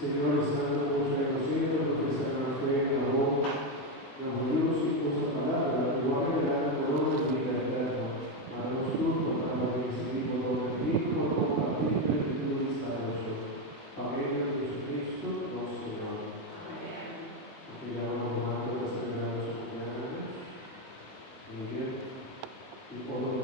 Señor, estando con fe en los cielos, profesa la fe en la boca, nos volvimos sin vuestra palabra, igual que la corona de vida eterna. Danos fruto para lo que decidimos lo bendigo, compartir el espíritu discurso. Amén, en Jesucristo, nuestro Señor. Aquí ya vamos a celebrar los cumpleaños. Muy bien. Y por